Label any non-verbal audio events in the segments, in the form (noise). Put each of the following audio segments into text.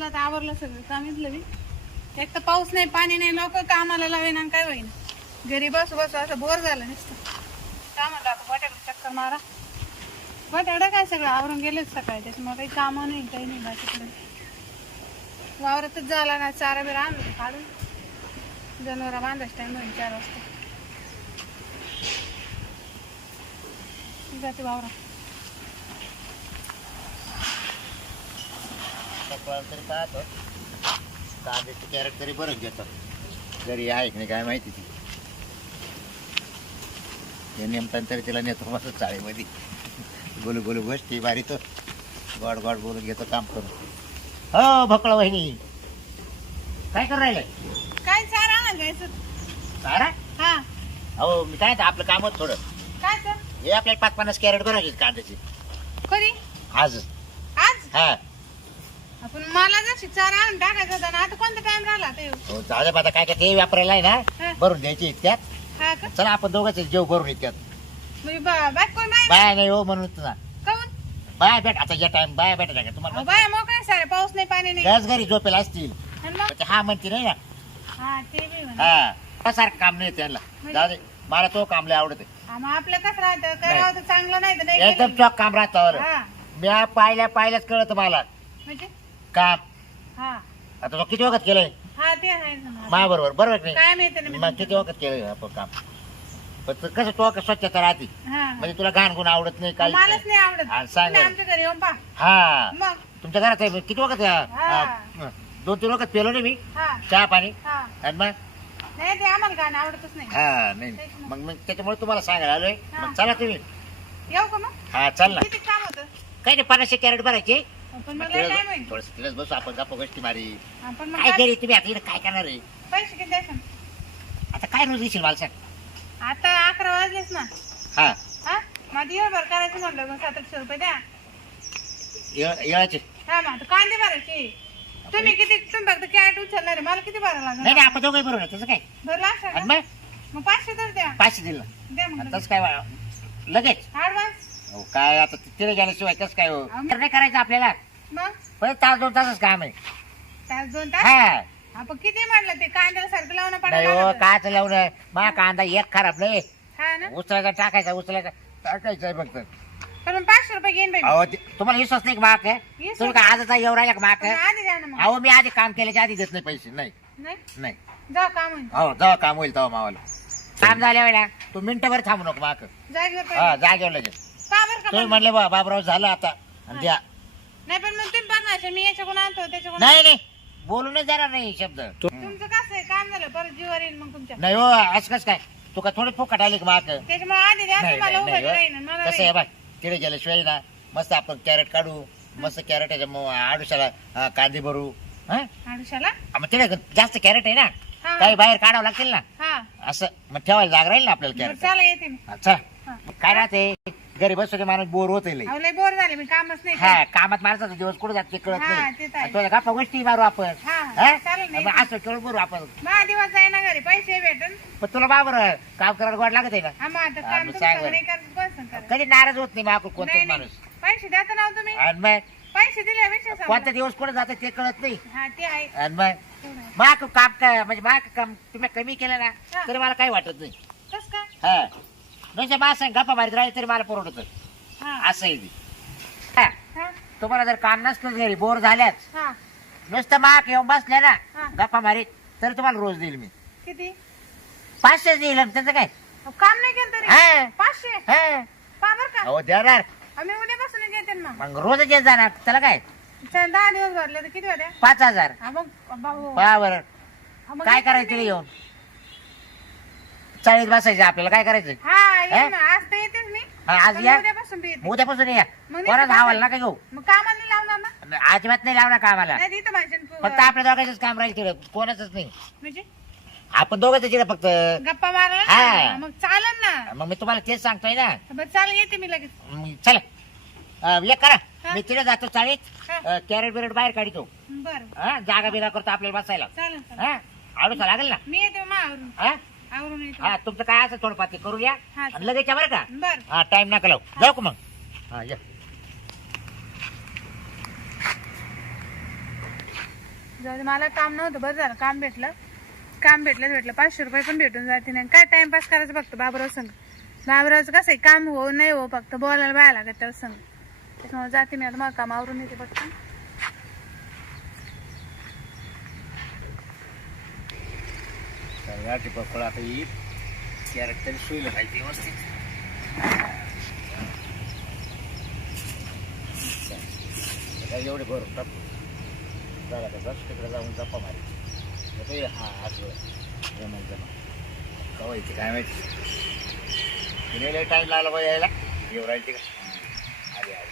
चला आता आवरलं सगळं सांगितलं मी. एक तर पाऊस नाही पाणी नाही लोक कामाला लावेन आणि काय होईना. घरी बसू बसू असं बोर झालं नुसतं. काय म्हणलं आता बटाकडे चक्कर मारा. बटाडा काय सगळं आवरून गेलेच सकाळी त्याच्यामुळे काही कामं नाही काही नाही बाकीकडे. वावरातच झाला ना चारा बिरा आणलं काढून. जनावर बांधायच टाइम होईल चार वाजता. जाते वावरात. सकाळ तरी पाहतो. कांद्याचे कॅरेट तरी बरंच घेतो. घरी आहे की नाही काय माहिती ती. हे नेमताना तरी तिला नेतो मस्त चाळीमध्ये. बोलू बोलू गोष्टी बारी तो. गोड गोड बोलून घेतो काम करून. हो भकळ वहिनी. काय करू राहिले काय चारा आणा घ्यायचं सारा हा. हो मी काय ते आपलं काम होत थोडं. काय सर हे आपल्याला पाच पन्नास कॅरेट भरायचे कांद्याचे. कधी? आज. आज? हा. आपण मला जशी चारा आणून टाकायचा होता ना आता कोणता टाइम राहिला ते हो झालं आता काय काय ते वापरायला आहे हा. ना भरून द्यायचे इतक्यात. हा का? चला आपण दोघंच जेव भरून इतक्यात. म्हणजे बा- बाय नाही हो म्हणून ना. काऊन बाय भेट आता या टाइम बाय भेट का अहो, तुम्हाला बाय मग काय सारे पाऊस नाही पाणी नाही. गॅस घरी झोपेला असतील. आणि मग? पण ते हा म्हणते नाही ना. हा ते बी म्हणा. हा त्यासारखं काम नाही त्यांना. जाऊ दे मला तो काम लय आवडत. आपलं कसं राहतं? करावं तर चांगलं नाही तर नाही एकदम केलं. चॉक काम राहतं हा. मी पाहिल्या पाहिल्याच कळत मला. म्हणजे? काम हा. आता तो किती वखत केलंय? हा ते आहे ना मग. मा बरोबर बरोबर की काय नाही माहिती ना मी मग किती वखत केलंय आपण काम पण ते कसं तो स्वच्छता राहते. हा. म्हणजे तुला घाण गुण आवडत नाही काही मलाच नाही. आवडत. हा, सांग तुम्ही बरं. आमच्या घरी येऊन पा हा. मग? तुमच्या घरात आहे किती वखत हा. दोन तीन वखत पेलो नाही मी. हा. चहा पाणी. हा. आणि मग? नाही ते आम्हाला गाणं आवडतच नाही. हा नाही मग मग त्याच्यामुळे तुम्हाला सांगायला आलोय. हा. मग चला तुम्ही. येऊ का मग? हा चल ना. किती काम होतं? काही नाही पन्नासशे कॅरेट भरायचे. पण मग लय टाइम होईल थोडस तिलाच बसू आपण गप्पा गोष्टी मारी. आपण मग काय काय- करी तुम्ही आता इकडे काय करणार आहे? पैसे किती द्यायचे आता काय रोज देशील मला सांग. आता अकरा वाजलेच ना. हा. हा? करायचं म्हणलं मग सातशे रुपये द्या. ये- येळाचे. हा मग आता कांदे भरायचे. तुम्ही किती तुम्ही फक्त कॅरेट उचलणार आहे मला किती नाही लागणार आपण दोघंही बरोबर आहे तसं काय? भरला असेल आणि ना? मग? मग पाचशे तर द्या. पाचशे दिलं. द्या मग तसं काय वा- लगेच. ऍडव्हान्स हो काय आता तिथे गेल्याशिवाय कसं काय हो? नाही करायचं आपल्याला. मग? पण तास दोन तासच काम आहे. तास दोन तास? हा. आपण किती म्हणलं ते कांद्याला सारखं लावणं नाही हो. काच लावून मा कांदा एक खराब नाही. हा ना? उचलायचा टाकायचा उचलायचा टाकायचा आहे फक्त. पण मग पाचशे रुपये घेईन बाई मी. अहो ते- तुम्हाला विश्वास नाही का माक आहे? विश्वास तुम्ही काय आजचा येऊ राहिला का माक पण आधी द्या ना मग. अहो मी आधी काम केल्याच्या आधी देत नाही पैसे. नाही. नाही? नाही. जाऊ काम होईल. हो जेव्हा काम होईल तेव्हा मावाला. काम झाल्या वेळा तू मिनिटभर थांबू नको माक जागेवर हा. जागेवर लगेच. का बरं का तुम्ही? म्हणले बा बाबराव झालं आता आणि द्या. नाही पण मग तुम्ही बघणार मी याच्याकडून आणतो त्याच्याकडून नाही नाही. बोलूनच जाणार नाही शब्द. तुमचं कसं आहे? काम झालं परत जीवर येईल मग तुमच्या. नाही हो असं कसं काय? तू का थोडे फुकट आले का नाही त्याच्यामुळे आधी द्या नाही तुम्हाला उभं नाही, राहीन हो. मला कसं आहे. बाय तिथे गेल्याशिवाय ना मस्त आपण कॅरेट काढू मस्त कॅरेट आडुशाला कांदे भरू हा? आडुशाला? हा, मग तिथे जास्त कॅरेट आहे ना हा. काही बाहेर काढावं लागतील ना. हा. असं मग ठेवायला जागा राहील ना आपल्याला बरं कॅरेट चला येते मी. अच्छा हा. काय राहते? घरी बसतो माणूस बोर होत अहो लय बोर झाले मी कामच नाही हा. कामात माणसाचा दिवस कुठे जात ते कळत हा, नाही. ते तर आहे. आणि तुझ्या गप्पा गोष्टी मारू आपण. हा, हा? चालेल ना, मग असं कळू बरू आपण. दिवस जाईना ना घरी पैसे भेटन. पण तुला बाबर काम करायला गोड लागत आहे ना हा मग आता हा, काम मग तुम्ही सांग सगळं बरं. नाही करत कोण सांग करत? कधी नाराज होत नाही आपण कोणताच नाही नाही. माणूस. पैसे द्याचा ना हो तुम्ही. आणि मग? पैसे दिल्यापेक्षा कोणता सांगा. दिवस कुठे जातं ते कळत नाही. हा ते आहे. आणि मग? तेवढं आहे. माक काम काय म्हणजे माक काम तुम्ही कमी केलं ना हा. तरी मला काही वाटत नाही. कस हा. नुसतं मा सांग गप्पा मारीत राहिले तरी मला परवडत हा. असं आहे ते. हा. हा. तुम्हाला जर काम नसलं घरी बोर झाल्याच हा. नुसतं माक येऊन बसले ना हा. गप्पा मारीत तर तुम्हाला रोज देईल मी. किती? पाचशे देईल आणि त्याचं काय? अहो, काम नाही केलं तरी. हा. पाचशे? हा. पा बर का. अहो देणार. आम्ही उद्यापासून येते ना मग. मग रोजच येत जाणार. त्याला काय? चल, दहा दिवस भरले तर किती होत्या? पाच हजार. हा मग भाऊ हा, मग काय येते करायचं मी. ते येऊन? चाळीत बसायचं आपल्याला काय करायचं? हा ये? ना आज तर येतेच मी. हा, आज पण या. उद्यापासून बी येते. मग उद्यापासून या. मग परत हवाल नका घेऊ. मग कामाला नाही लावणार ना? अजिबात नाही लावणार कामाला. नाही तिथं भाषण फक्त आपल्या दोघांचंच काम राहील तिकडे. कोणाच नाही. म्हणजे? आपण दोघंच तिकडे फक्त. गप्पा मारला हा. ना? मग चालेल ना? मग मी तुम्हाला तेच सांगतोय ना. बरं चालेल येते मी लगेच. मग चला. अं, एक करा. हा. मी तिथे जातो चाळीत. हा. कॅरेट बिरेट बाहेर काढतो. बरं. हा जागा बिगा करतो आपल्याला बसायला. चालेल चालेल. हा. आडूचा लागेल ना? मी येते हा? आवरून येते. हा तुमचं काय असं थोडं पाती करू या. हा, आणि लगेच या बरं का? बरं. हा टाइम नका लावू. जाऊ का मग? हा या. जाऊ दे मला काम नव्हतं बरं झालं काम भेटलं. काम भेटलं भेटलं. पाचशे रुपये पण भेटून जाते नाही काय टाइमपास करायचं फक्त बाबराव संग बाबरावचं कसं आहे काम हो नाही हो फक्त बोलायला बाया लागत त्याला संग त्याच्यामुळे जाते मी आता मला काम आवरून येते फक्त तर गाठी पकड आता येईल कॅरेट तरी सोयलं पाहिजे व्यवस्थित काय एवढे भरून टाकू झाला का बस तिकडे जाऊन गप्पा मारी होतो हा असं जमा जमा कवा येते काय माहिती तिने टाईम लागला पाहिजे यायला येऊ राहायची का हां. आली आली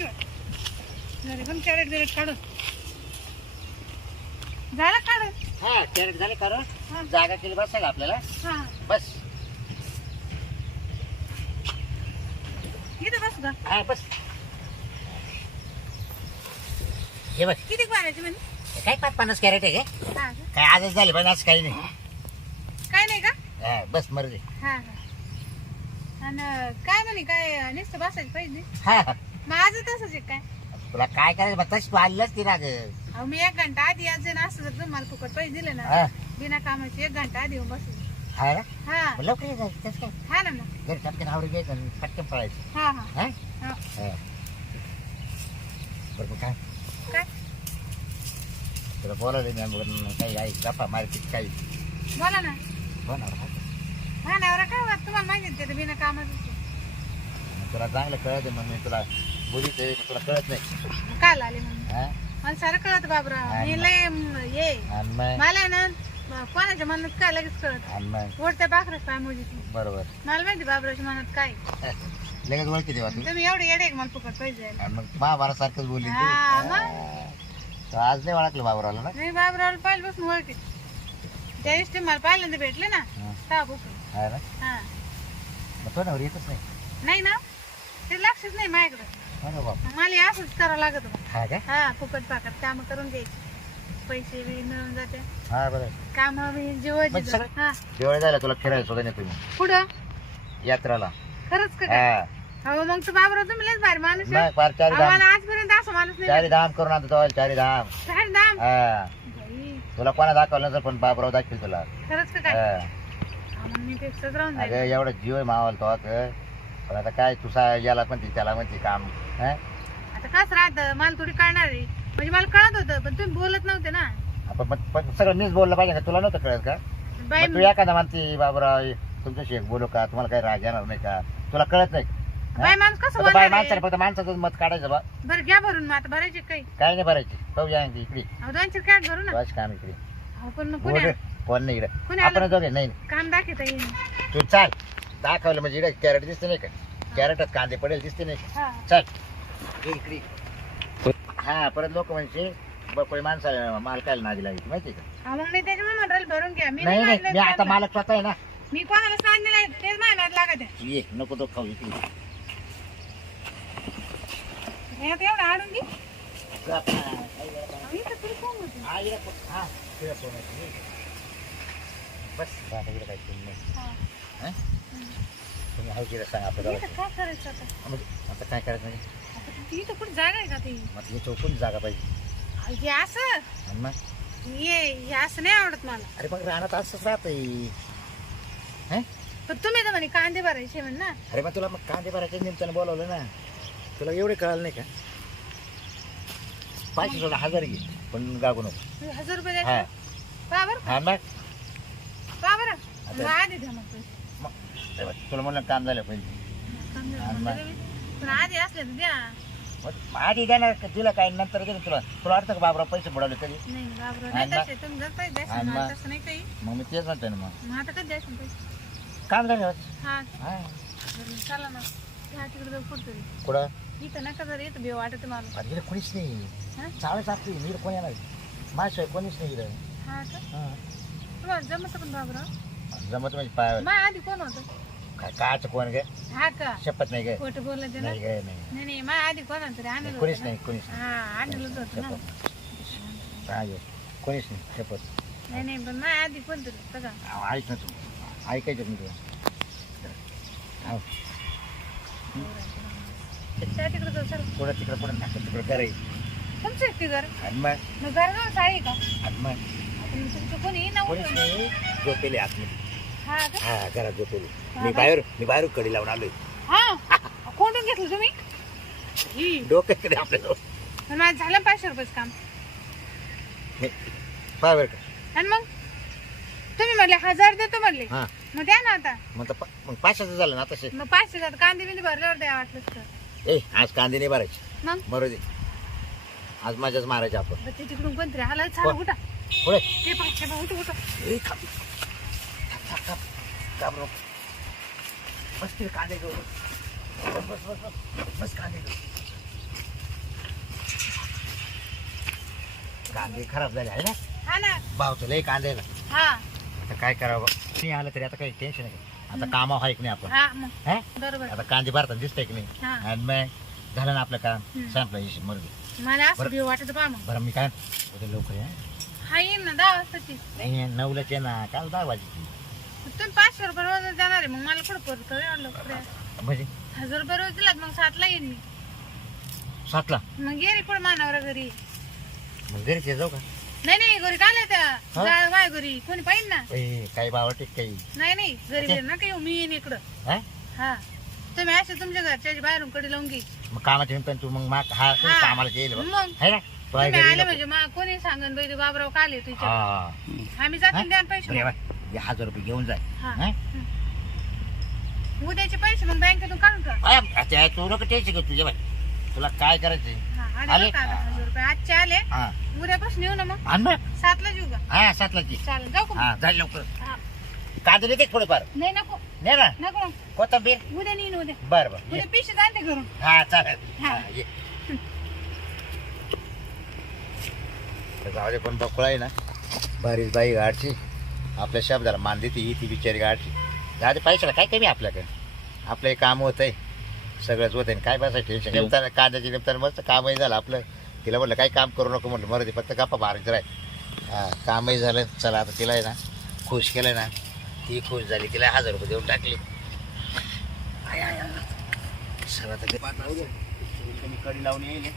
पण कॅरेट बिरेट काढून. झालं काढून? हा कॅरेट झाले हा. कारण जागा केली बसायला आपल्याला? हा. बस. इथे बसू का हा बस. हे बघ. किती पाण्याची म्हणजे काय पाच पन्नास कॅरेट आहे का हा का? काय आजच झाले पण आज काही नाही. काय नाही का? हा बस मरू दे. हा हा. आणि काय म्हणे काय नुसतं बसायचं पाहिजे. हा हा. माझं तसंच आहे काय? तुला काय करायचं बघ तशी तू आलीच ती राग. अहो मी एक घंटा आधी आज जण असं जर तुम्हाला फुकट पैसे दिले ना बिना कामाची एक घंटा आधी येऊन बसू हा ना? हा. मग लवकर ये जायचं त्याच काय? हा ना मग. घरी टपक्यान आवडी घ्यायचं आणि पटकन पळायचं. हा हा. हा? हा. हा. बरं मग काय? काय? तुला बोलावलं मी मग काही आई गप्पा मारतील काही. बोला ना. हा नवरा काय वाट तुम्हाला माहिती आहे ते बिना कामाचं तुला चांगलं कळत मग मी तुला बोलीच आहे तुला कळत नाही. काल आले म्हणून. हा? मला सारं कळत बाबराव. हा मी. लय म, ये. आणि मग? मला ना म, कोणाच्या मनात काय लगेच कळत? आणि मग? ओढत्या बाकरच पाय मोजीची? बरोबर. मला माहिती बाबराच्या मनात काय. (laughs) लगेच ओळखी देवा तू. तुम्ही एवढे येडे का मला फुकट पैसे द्यायला. आणि मग महाभारत सारखंच बोलली तू. हा, मग? हा. तर आज नाही ओळखलं बाबराला ना? मी बाबरावला पाहिलं बसून ओळखी. त्या दिवशी मला पहिल्यांदा भेटले ना हा. तेव्हा बसून हा ना? हा. मग तो नवर येतच नाही. नाही ना? ते लक्षच नाही माझ्याकडे. अरे बाप मला असंच करावं लागत होतं. हा का? हा फुकट पाकट काम करून घ्यायची. पैसे बी मिळून जाते. हा बरं. काम जीवाची सगळं? हा. दिवाळी झाला तुला फिरायला सुद्धा नाही तुम्ही पुढं यात्राला. खरंच का? काय? हा. हो मग तू बाबराव तुम्ही लयच भारी माणूस आहे. मग फार चारी धाम. आम्हाला आजपर्यंत असं माणूस नाही चारी धाम करून आणतो तो चारी धाम. चार दाम हा. बाई, तुला कोणा दाखवलं नसेल पण बाबराव दाखवेल तुला. खरंच का काय हा. मग मी पेक्षाच राहून अगं जाईल एवढं जीव आहे मावाला तो आता. पण आता काय तुझा याला म्हणते त्याला म्हणते काम. हा? आता कसं राहतं? मला थोडी कळणार आहे. म्हणजे मला कळत होतं पण तुम्ही बोलत नव्हते ना. आपण पण पण सगळं मीच बोललं पाहिजे का? तुला नव्हतं कळत का? बाई मग तू एखादा म्हणते बाबराव तुमच्याशी एक बोलू का? तुम्हाला काही राग येणार नाही का? तुला कळत नाही? हा? बाई माणूस कसं आता बाय बोलणार माणसाला आहे? फक्त माणसाचं मत काढायचं बा. बरं घ्या भरून मग आता भरायचे काही? काय नाही भरायची. पाहू या इकडे अहो कॅट भरू ना. बस काम इकडे. अहो पण मग कुणी फोन नाही कोणी इकडे. आलं? आपण दोघे नाही काम दाखवता येईल तू चाल. दाखवलं म्हणजे इकडे कॅरेट दिसते नाही का? कॅरेटात कांदे पडेल दिसते नाही. हा. चल. ये इकडे. हा परत लोक म्हणजे बकोळी माणसा माल काय नादी लागली माहिती का? हा, मग त्याच्यामुळे म्हणाल भरून घ्या. मी नाही नाही नाही मी आता मानलं. मालक स्वतः आहे ना. मी कोणाला सांगितलं नाही तेच मानात लागत आहे. तू ये नको तो खाऊ इकडे. हे एवढं आणून घे तरी होतं? हा, इकडे पो- हा, इकडे. बस इकडे नाही. हा. हा? तुम्ही हाय तिकडे सांग आपलं इथं काय करायचं आता? म्हणजे आता काय करायचं म्हणजे? आता ती- इथं कुठं जागा आहे का ती? मग हे चौकून जागा पाहिजे. अहो, हे असं? आणि मग? ये हे असं नाही आवडत मला. अरे मग राहण्यात असंच राहतंय. हं? पण तुम्ही तर म्हणे कांदे भरायचे म्हण ना. अरे मग तुला मग कांदे भरायच्या निमित्तानं बोलावलं ना. तुला एवढे कळालं नाही का? पाचशे सोडा हजार घे पण गागू नको. हजार रुपये हा. बरं? हा मग? का बरं? मग आधी द्या मग पैसे. तुला म्हणलं काम झालं पाहिजे. पण आधी असले तर द्या. मग आधी का दिलं काय? नंतर गेलं तुला. तुला वाटतं का बाबरा पैसे बुडवले तरी नाही नाही, बाबरो मग? तसे तुम्ही जर पैसे द्याल आणि मला मग? तसं नाही काही. मग मी तेच म्हणतो ना मग. मग आता कधी द्यायचे पैसे? काम झालं हा. हा. बरं, चला ना. तिकडे जाऊ कुठं? इथं नका जर येतं भेव वाटत मला. अरे इकडे कोणीच नाही. हा? चाळच आपली मी कोणी येणार? माझ्याशिवाय कोणीच नाही इकडं हा का? हा. तुम्हाला जमत पण बाबराव? जमत म्हणजे पाय मग आधी कोण होतं? काय काच कोण गे? हा का? शपथ नाही गे. खोटं बोलत ना नाही गे नाही. नाही नाही मग आधी कोण तरी आणलं कोणीच नाही. कोणीच नाही. हा आणलंच होतं ना. शपथ. काय आहे? कोणीच नाही शपथ. नाही नाही पण मग आधी कोण तरी होतं का अहो, ऐक ना तू. ऐकायचं मी तुला. हो. त्या तिकडे जाऊ चल. पुढं तिकडं पुढं नाटक तिकडं करायचं तुमचं एकटी घर? आणि मग? आहे का? आणि मग? आता मग तुमचं कोणी ना कोणीच नाही झोपेले आतमध्ये. हा का? हा घरात हा मी? बाहेर मी बाहेर कडी लावून आलोय. हा? कोंडून घेतलं तुम्ही? ही. डोक्याकडे पण माझं झालं पाचशे रुपयाचं काम. पाय बरं का. आणि मग? तुम्ही म्हणले हजार देतो म्हणले. हा. मग द्या ना आता. मग तर पा- मग पाचशेचं झालं ना तसे मग पाचशे जात कांदे बिंदे भरल्यावर द्या वाटलं तर. ए आज कांदे नाही भरायचे. मग? बरोबर दे. आज माझ्याच मारायचे आपण. ते तिकडून कोणतरी आला चाल कोण? उठा पुढे ते पाचशे बा, उठ उठ. ए, थांब. घाबरू. बस तिथे कांदे घेऊ बस बस बस बस. बस कांदे घेऊ कांदे खराब झाले आहे ना? हा ना. भाव तुला कांदे ना. हा. आता काय करावं? नाही आलं तरी आता काही टेन्शन नाही. आता कामावर आहे की नाही आपण? आता कांदे भरताना दिसतंय की नाही? हा. आणि मग झालं ना आपलं काम. संपलं मला बरं. मी काय उद्या लवकर हा? येईन ना दहा वाजताची. नाही नाही, नऊलाच आहे ना. काल दहा वाजता तुम्ही पाचशे रुपये रोज देणार आहे मग मला कुठं परत एवढं म्हणजे? हजार रुपये रोज दिलात मग सातला येईन मी. सातला? मग गेली कुठं मानावर घरी. मग घरीच ये जाऊ का? नाही नाही घरी काल त्या? हा? बाय घरी. कोणी पाहिजे ना? ए, काही बावटे काही. नाही नाही घरी. बिरी नका येऊ मी येईन इकडं. हा? हा. तुम्ही असे तुमच्या घरच्या बाहेरून कडे लावून घे. मग कामाच्या निमित्तानं तू मग माग हा हा. कामाला येईल बघ. मग? है ना? तू आहे तुम्ही घरी आले नको. म्हणजे मग कोणी सांगन बाई बाबराव काल तुझ्या हा. आम्ही जातो द्या पैसे बरे बाय. हे हजार रुपये घेऊन जाय. हा. हा? उद्याचे पैसे मग बँकेतून काढून अय, तू नको टेन्शन घेऊ तुझ्या बाय तुला काय करायचंय? हा आले आले? बरं का आता हजार रुपये. आजचे आले. हा. उद्यापासून येऊ ना मग. आण मग. सातला येऊ का? हा सातला की चालेल जाऊ का मग? हा जाय लवकर. हा. कांदे देते थोडेफार? नाही नको. नाही ना? नको. कोथंबीर? उद्या नेईन उद्या. बर बर. ये. उद्या पिशे जाते घरून. हा चालेल. हा. हा, ये. तर जाऊ दे पण बकुळा आहे ना. बारीच बाई गाडची आपल्या शब्दाला मान देते ही ती बिचारी गाडची जाऊ दे पैशाला काय कमी आपल्याकडे? आपलं हे काम होत आहे सगळंच होत आहे काय बसायचं? टेन्शन निमताना कांद्याची निमताना मस्त कामही झालं आपलं. तिला म्हटलं काही काम करू नको म्हटलं मरते फक्त गप्पा मारायचं राय हा कामही झालं. चला आता तिला आहे ना खुश केलं ना. ती खुश झाली तिला हजार रुपये देऊन टाकले. सर आता मी कडी लावून येईल.